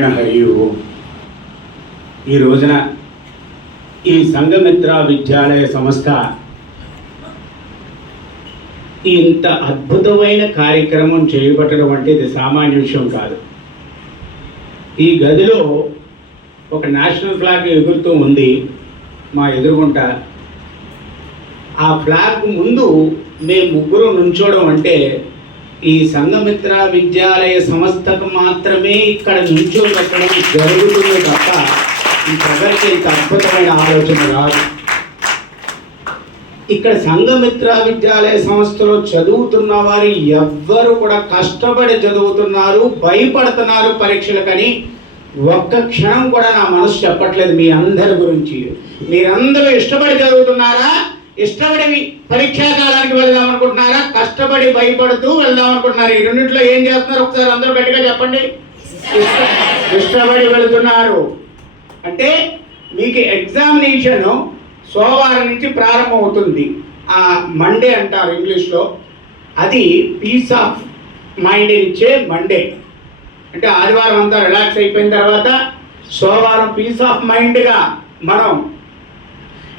హరియు ఈ రోజున ఈ సంఘమిత్ర విద్యాలయ సంస్థ ఇంత అద్భుతమైన కార్యక్రమం చేపట్టడం అంటే ఇది సామాన్య విషయం కాదు. ఈ గదిలో ఒక నేషనల్ ఫ్లాగ్ ఎగురుతూ ఉంది మా ఎదురుగుంట. ఆ ఫ్లాగ్ ముందు మేము ముగ్గురు నుంచోవడం అంటే ఈ సంఘమిత్ర విద్యాలయ సంస్థకు మాత్రమే ఇక్కడ నుంచోబెట్టడం జరుగుతుంది తప్ప ఈ ప్రజలకి ఇంత అద్భుతమైన ఆలోచన రాదు. ఇక్కడ సంఘమిత్ర విద్యాలయ సంస్థలో చదువుతున్న వారు ఎవ్వరు కూడా కష్టపడి చదువుతున్నారు, భయపడుతున్నారు పరీక్షలకని ఒక్క క్షణం కూడా నా మనసు చెప్పట్లేదు. మీ అందరి గురించి మీరందరూ ఇష్టపడి చదువుతున్నారా? ఇష్టపడి పరీక్షా కాలానికి వెళ్దాం అనుకుంటున్నారా? కష్టపడి భయపడుతూ వెళ్దాం అనుకుంటున్నారు? ఈ రెండింటిలో ఏం చేస్తున్నారు ఒకసారి అందరూ గట్టిగా చెప్పండి. ఇష్టపడి వెళుతున్నారు. అంటే మీకు ఎగ్జామినేషన్ సోమవారం నుంచి ప్రారంభం అవుతుంది. ఆ మండే అంటారు ఇంగ్లీష్లో. అది పీస్ ఆఫ్ మైండ్ ఇచ్చే మండే. అంటే ఆదివారం అంతా రిలాక్స్ అయిపోయిన తర్వాత సోమవారం పీస్ ఆఫ్ మైండ్గా మనం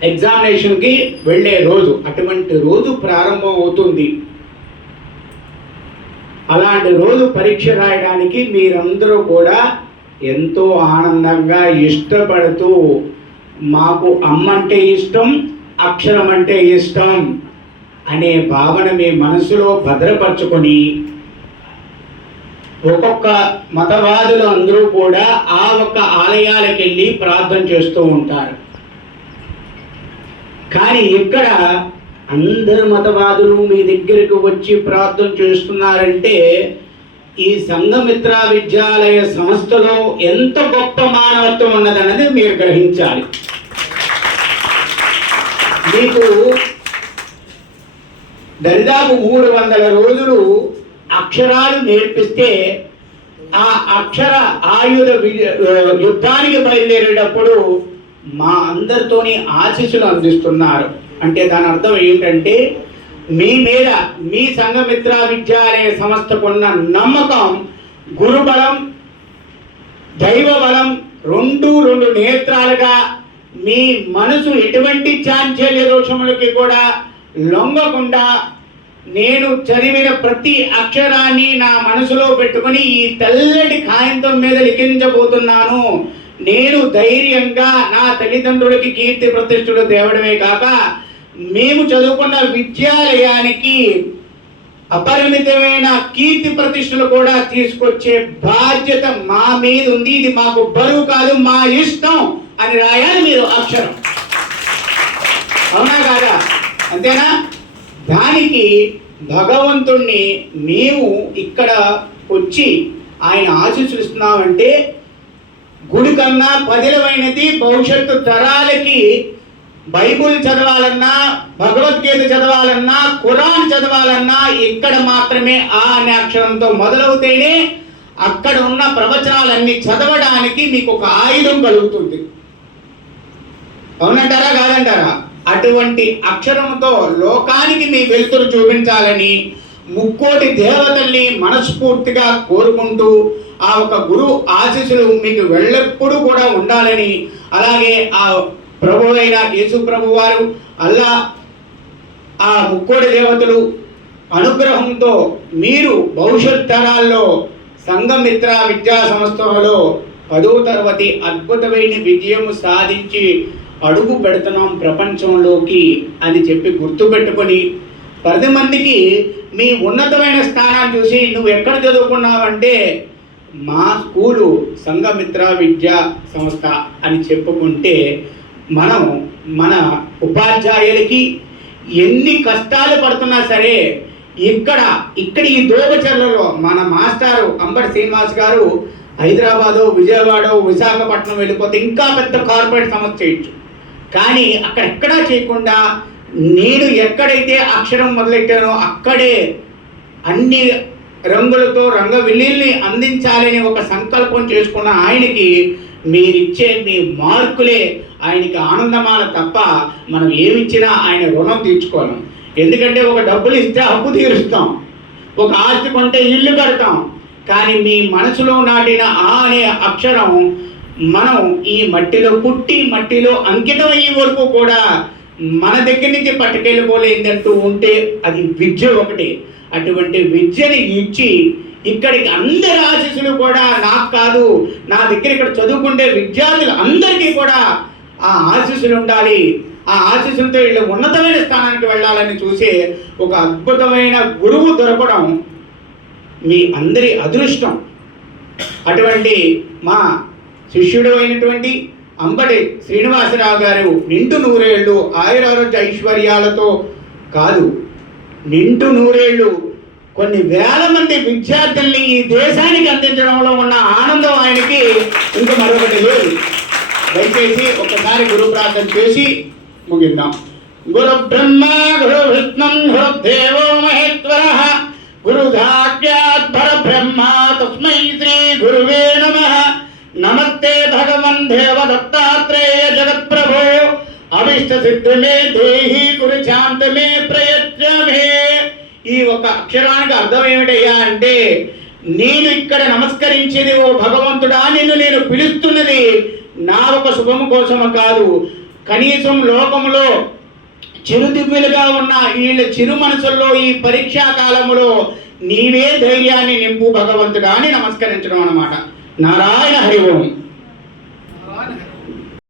ఎగ్జామినేషన్కి వెళ్ళే రోజు. అటువంటి రోజు ప్రారంభం అవుతుంది. అలాంటి రోజు పరీక్ష రాయడానికి మీరందరూ కూడా ఎంతో ఆనందంగా ఇష్టపడుతూ మాకు అమ్మంటే ఇష్టం, అక్షరం అంటే ఇష్టం అనే భావన మీ మనసులో భద్రపరచుకొని ఒక్కొక్క మతవాదులు అందరూ కూడా ఆ ఒక్క ఆలయాలకు వెళ్ళి ప్రార్థన చేస్తూ ఉంటారు. కానీ ఇక్కడ అందరు మతవాదులు మీ దగ్గరకు వచ్చి ప్రార్థన చేస్తున్నారంటే ఈ సంఘమిత్ర విద్యాలయ సంస్థలో ఎంత గొప్ప మానవత్వం ఉన్నదన్నది మీరు గ్రహించాలి. మీకు దరిదాపు 300 రోజులు అక్షరాలు నేర్పిస్తే ఆ అక్షర ఆయుధ యుద్ధానికి బయలుదేరేటప్పుడు మా అందరితోని ఆశీస్సులు అందిస్తున్నారు. అంటే దాని అర్థం ఏమిటంటే మీ మీద మీ సంఘమిత్ర విద్యాలయ సంస్థకున్న నమ్మకం, గురుబలం, దైవ బలం రెండు నేత్రాలుగా మీ మనసు ఎటువంటి చాంచల్య దోషములకి కూడా లొంగకుండా నేను చదివిన ప్రతి అక్షరాన్ని నా మనసులో పెట్టుకొని ఈ తెల్లటి కాయంతం మీద లిఖించబోతున్నాను. నేను ధైర్యంగా నా తల్లిదండ్రులకి కీర్తి ప్రతిష్టలు తేవడమే కాక మేము చదువుకున్న విద్యాలయానికి అపరిమితమైన కీర్తి ప్రతిష్టలు కూడా తీసుకొచ్చే బాధ్యత మా మీద ఉంది. ఇది మాకు బరువు కాదు, మా ఇష్టం అని రాయాలి మీరు అక్షరం. అవునా కాదా? అంతేనా? దానికి భగవంతుణ్ణి మేము ఇక్కడ వచ్చి ఆయన ఆశీస్సులుస్తున్నామంటే గుడి కన్నా పదిలమైనది భవిష్యత్తు తరాలకి బైబుల్ చదవాలన్నా, భగవద్గీత చదవాలన్నా, ఖురాన్ చదవాలన్నా ఇక్కడ మాత్రమే ఆ అనే అక్షరంతో మొదలవుతేనే అక్కడ ఉన్న ప్రవచనాలన్నీ చదవడానికి మీకు ఒక ఆయుధం కలుగుతుంది. అవునంటారా కాదంటారా? అటువంటి అక్షరంతో లోకానికి మీ వెలుతురు చూపించాలని ముక్కోటి దేవతల్ని మనస్ఫూర్తిగా కోరుకుంటూ ఆ ఒక గురు ఆశీస్సులు మీకు వెళ్ళెప్పుడు కూడా ఉండాలని, అలాగే ఆ ప్రభు అయిన యేసు ప్రభు వారు అల్లా ఆ ముక్కోటి దేవతలు అనుగ్రహంతో మీరు భవిష్యత్ తరాల్లో సంఘమిత్ర విద్యా సంస్థలో 10వ తరగతి అద్భుతమైన విజయం సాధించి అడుగు పెడుతున్నాం ప్రపంచంలోకి అని చెప్పి గుర్తుపెట్టుకొని 10 మందికి మీ ఉన్నతమైన స్థానాన్ని చూసి నువ్వు ఎక్కడ చదువుకున్నావంటే మా స్కూలు సంఘమిత్ర విద్యా సంస్థ అని చెప్పుకుంటే మనం మన ఉపాధ్యాయులకి ఎన్ని కష్టాలు పడుతున్నా సరే ఇక్కడ ఈ దోబచర్లలో మన మాస్టారు అంబటి శ్రీనివాస్ గారు హైదరాబాదు, విజయవాడ, విశాఖపట్నం వెళ్ళిపోతే ఇంకా పెద్ద కార్పొరేట్ సంస్థ చేయొచ్చు. కానీ అక్కడ ఎక్కడా చేయకుండా నేను ఎక్కడైతే అక్షరం మొదలెట్టానో అక్కడే అన్ని రంగులతో రంగవిల్లిల్ని అందించాలని ఒక సంకల్పం చేసుకున్న ఆయనకి మీరిచ్చే మీ మార్కులే ఆయనకి ఆనందమాల తప్ప మనం ఏమిచ్చినా ఆయన రుణం తీర్చుకోలేం. ఎందుకంటే ఒక డబ్బులు ఇస్తే అప్పు తీరుస్తాం, ఒక ఆస్తి కొంటే ఇల్లు కడతాం, కానీ మీ మనసులో నాటిన ఆ అనే అక్షరం మనం ఈ మట్టిలో పుట్టి మట్టిలో అంకితం అయ్యే వరకు కూడా మన దగ్గర నుంచి పట్టుకెళ్ళిపోలేదంటూ ఉంటే అది విద్య ఒకటి. అటువంటి విద్యని ఇచ్చి ఇక్కడికి అందరి ఆశీస్సులు కూడా నాకు కాదు, నా దగ్గర ఇక్కడ చదువుకుంటే విద్యార్థులు అందరికీ కూడా ఆ ఆశీస్సులు ఉండాలి, ఆ ఆశీస్సులతో వీళ్ళు ఉన్నతమైన స్థానానికి వెళ్ళాలని చూసే ఒక అద్భుతమైన గురువు దొరకడం మీ అందరి అదృష్టం. అటువంటి మా శిష్యుడు అయినటువంటి అంబటి శ్రీనివాసరావు గారు నిండు నూరేళ్ళు ఆయురారోగ్య ఐశ్వర్యాలతో కాదు, నిండు నూరేళ్ళు కొన్ని వేల మంది విద్యార్థుల్ని ఈ దేశానికి అందించడంలో ఉన్న ఆనందం ఆయనకి ఇంకా మరొకటి లేదు. దయచేసి ఒక్కసారి గురు ప్రార్థన చేసి ముగిద్దాం. గురు బ్రహ్మ గురు విష్ణుం గురు దేవో మహేశ్వరః గురు సాక్షాత్ పరబ్రహ్మ తస్మై శ్రీ గురువే నమః. నమస్తే భగవన్ దేవ దత్తాత్రేయ జగత్ప్రభో అభిష్ట సిద్ధి మే దేహి గురు శాంత మే ప్రయత్న మే. ఈ ఒక అక్షరానికి అర్థం ఏమిటయ్యా అంటే, నేను ఇక్కడ నమస్కరించేది ఓ భగవంతుడా, నిన్ను నేను పిలుస్తున్నది నా ఒక శుభము కోసము కాదు, కనీసం లోకములో చిరుదివ్వులుగా ఉన్న వీళ్ళ చిరు మనసుల్లో ఈ పరీక్షా కాలములో నీవే ధైర్యాన్ని నింపు భగవంతుడా అని నమస్కరించడం అన్నమాట. నారాయణ హరి ఓం.